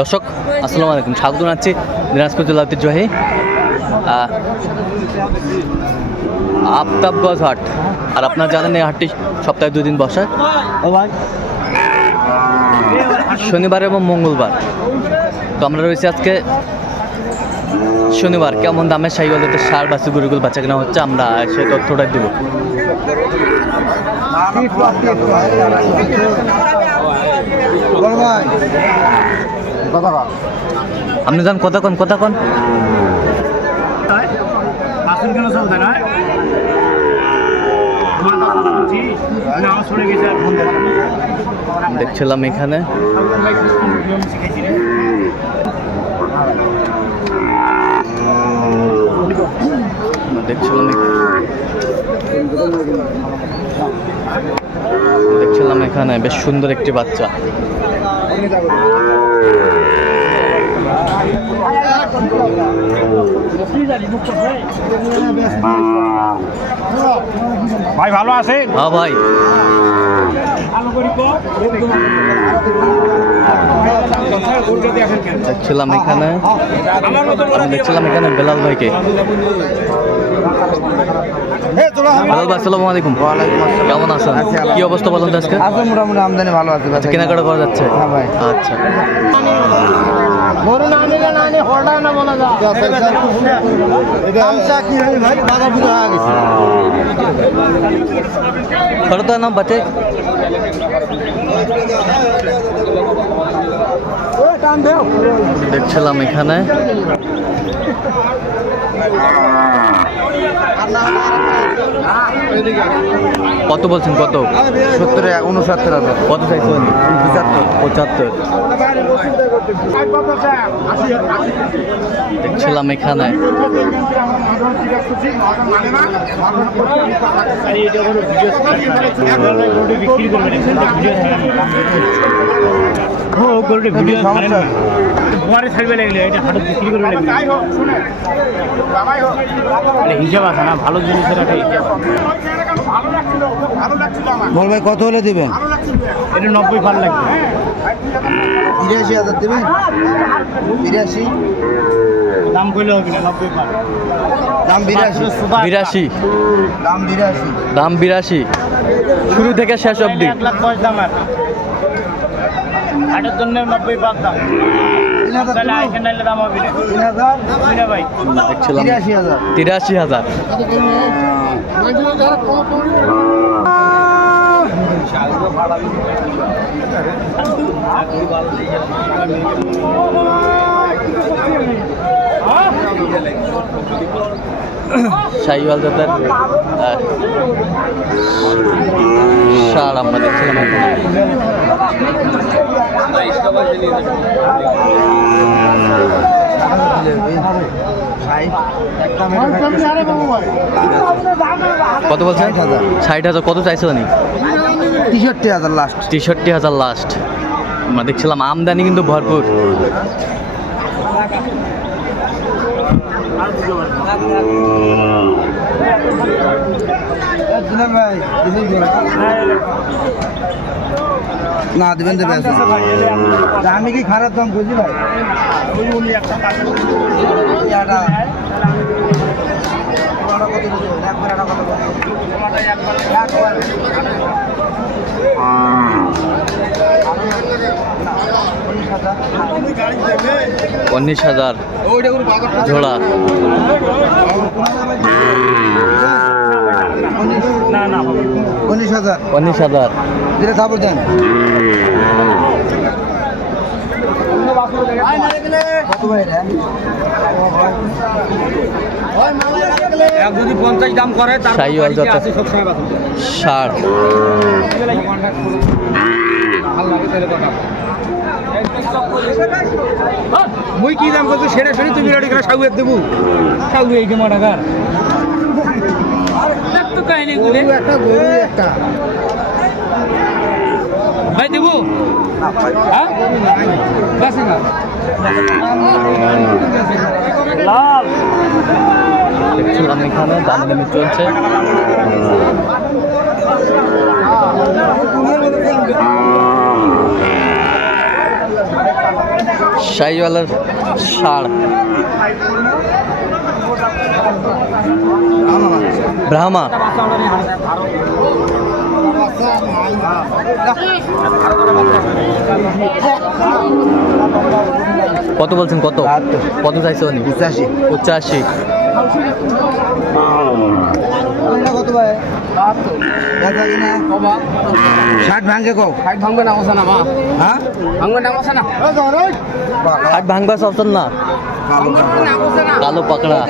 দর্শক, আসসালামু আলাইকুম। স্বাগত জানাচ্ছি দিনাজপুর জেলা ঐতিহ্যবাহী আফতাবগঞ্জ হাট। আর আপনারা জানেন এই হাটটি সপ্তাহে দুদিন বসে। শনিবার এবং মঙ্গলবার। তো আমরা রয়েছি আজকে শনিবার। কেমন দামে সাইওয়ালিতে সার বাসি গরুগুলো বাচ্চা কেনা হচ্ছে আমরা সেই তথ্যটা দিব। আপনি যান আর ফোন দেখছিলাম এখানে। দেখছিলাম দেখছিলাম এখানে বেশ সুন্দর একটি বাচ্চা। ভাই ভালো আছে? হ্যাঁ ভাই। ভালো দেখছিলাম এখানে। আমি দেখছিলাম এখানে বেলাল ভাইকে। বেলাল ভাই আসসালামু আলাইকুম। কেমন আছেন? কি অবস্থা বলেন আজকে? মোটামুটি আমদানি ভালো আছে আচ্ছা কেনাকাটা করা যাচ্ছে? হ্যাঁ ভাই। আচ্ছা। খরচ নাম বাটে দেখছিলাম এখানে। কত বলছেন কত? সত্তর উনসত্তর কত চাইছেন? পঁচাত্তর। পঁচাত্তর। দেখছিলাম এখানে। বিক্রি করবেন ও গরুটি ভিডিও ছাড়বে লাগলে এটা হাটত বিক্রি করবে লাগলে মানে হিসাব আছে না ভালো জিনিসের একটা হিসাব ভাই কত হলে দিবেন? এটা নব্বই ফাল লাগবে। বিরাশি হাজার দেবেন বিরাশি দাম কইলে হবে না নব্বই ফাল দাম বিরাশি। বিরাশি। দাম বিরাশি। দাম বিরাশি। শুরু থেকে শেষ অবধি। এক লাখ দশ দাম আর। হাটের জন্য নব্বই পাক দাম। তিন হাজার শাহিওয়াল আহ, সার আমরা দেখছিলাম কত বলছেন? ষাট হাজার। কত চাইছো নি তেষট্টি হাজার লাস্ট তেষট্টি হাজার লাস্ট আমরা দেখছিলাম আমদানি কিন্তু ভরপুর। না দেবেন দেবে আমি কি খারাপ দাম বুঝি ভাই? উনিশ হাজার। ঝোড়া উনিশ হাজার। উনিশ হাজার যেটা খবর দেন কত ভাই এটা? যদি পঞ্চাশ দাম করে ষাট। মুই কি দাম করছ সেটা শুনি তুমি রেডি করে সাগুয়ে দেবো। সাগু এই জমা টাকার। তো কাহিনী গুলে গরু একটা গরু একটা ভাই দেবো হ্যাঁ? বাস না লাল। দেখছিলাম এখানে দামি চলছে। শাহিওয়ালার ষাড় ব্রাহ্মা। কত বলছেন কত। কত চাইছে উনি? পঁচাশি। পঁচাশি। ষাট ভাঙে কো ষাট ভাঙবে না বসে না মা। হ্যাঁ? ভাঙবে না বসে না। ভাঙবা না। কালো পাকড়া।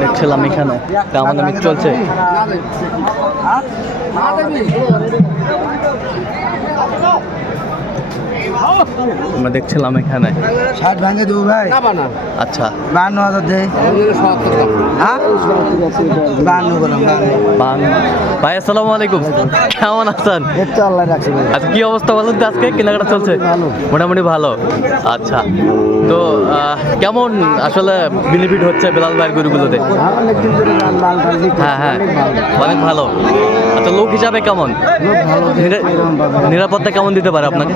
দেখছিলাম এখানে কেমন দামি চলছে। আমরা দেখছিলাম এখানে। ষাট ভাঙে দেবো ভাই। আচ্ছা। বান্ন হাজার দে। হ্যাঁ? বান্ন বললাম বান্ন। ভাই আসসালামু আলাইকুম। কেমন আছেন? আল্লাহ রাখছে আচ্ছা কি অবস্থা বলুন তো আজকে? কেনাকাটা চলছে? মোটামুটি ভালো। আচ্ছা। তো কেমন আসলে বেনিফিট হচ্ছে বেলাল ভাইয়ের গরুগুলোতে? হ্যাঁ হ্যাঁ। অনেক ভালো। আচ্ছা লোক হিসাবে কেমন? নিরা- নিরাপত্তা কেমন দিতে পারে আপনাকে?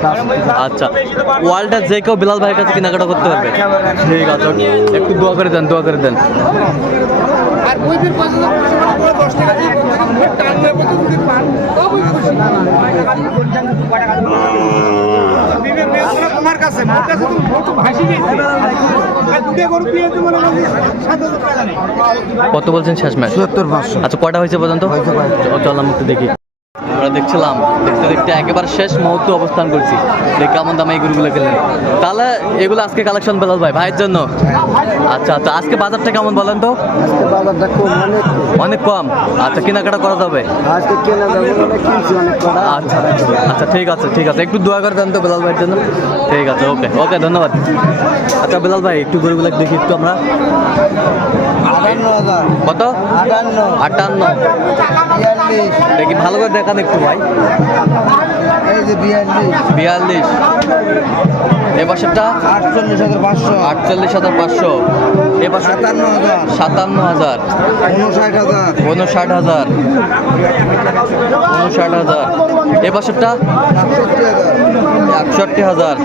আচ্ছা ওয়ার্ল্ডটা যে কেউ বিলাল ভাইয়ের কাছে কেনাকাটা করতে পারবে? ঠিক আছে একটু দোয়া করে দেন দোয়া করে দেন। আর দশ টাকা দিয়ে টান পান খুশি। কাছে মোর কাছে ভোট ভাসি গেছে। আর দুটো গরু পিয়ে তো মনে হয় সাত হাজার টাকা নেই। কত বলছেন শেষ ম্যাচ? সত্তর পাঁচশো। আচ্ছা কটা হয়েছে পর্যন্ত? চল আমি একটু দেখি। আমরা দেখছিলাম দেখতে দেখতে একেবারে শেষ মুহূর্তে অবস্থান করছি। দেখি কেমন দামে এই গরুগুলো খেলেন তাহলে এগুলো আজকে কালেকশন বেলাল ভাই ভাইয়ের জন্য। আচ্ছা আচ্ছা আজকে বাজারটা কেমন বলেন তো? অনেক কম। আচ্ছা কেনাকাটা করা যাবে? আচ্ছা আচ্ছা ঠিক আছে ঠিক আছে। একটু দোয়া করে দেন তো বেলাল ভাইয়ের জন্য? ঠিক আছে ওকে ওকে ধন্যবাদ। আচ্ছা বেলাল ভাই একটু গরুগুলো দেখি একটু আমরা। আটান্ন। দেখি ভালো করে দেখান একটু ভাই। এই যে বিয়াল্লিশ। এ বছরটা আটচল্লিশ হাজার পাঁচশো। আটচল্লিশ হাজার পাঁচশো। এ বছর সাতান্ন হাজার। সাতান্ন হাজার। উনষাট হাজার। উনষাট হাজার। উনষাট হাজার। এ বছরটা হাজার। একষট্টি হাজার।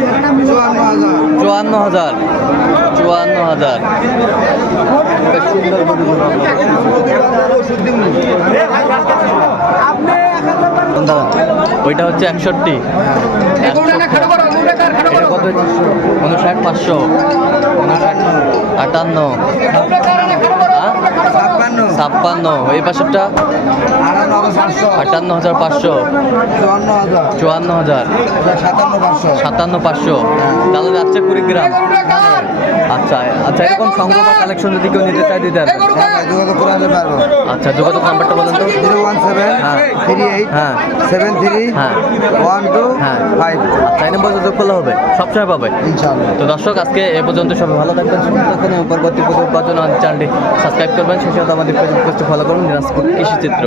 চুয়ান্ন হাজার। চুয়ান্ন হাজার। সুন্দর গরুগুলো। দাঁড়ান। ওইটা হচ্ছে একষট্টি। কত? উনষাট পাঁচশো। উনষাট আটান্ন। হ্যাঁ? ছাপ্পান্ন। এই পাশেরটা? আটান্ন হাজার পাঁচশো। চুয়ান্ন হাজার। সাতান্ন পাঁচশো। তাহলে যাচ্ছে কুড়িগ্রাম আচ্ছা আচ্ছা এরকম সংগ্রহ কালেকশন যদি কেউ নিতে চায় দিতে হ্যাঁ, আচ্ছা যোগাযোগ নাম্বারটা বলেন তো। হ্যাঁ। সেভেন থ্রি হ্যাঁ। ওয়ান টু হ্যাঁ। ফাইভ এই নম্বর যোগ করলে হবে। সবসময় পাবে। তো দর্শক আজকে এ পর্যন্ত সবাই ভালো থাকবেন সুস্থ থাকবেন এবং পরবর্তী আমাদের চ্যানেলটি সাবস্ক্রাইব করবেন। সেই সাথে আমাদের ফেসবুক পেজটি ফলো করুন। দিনাজপুর কৃষি চিত্র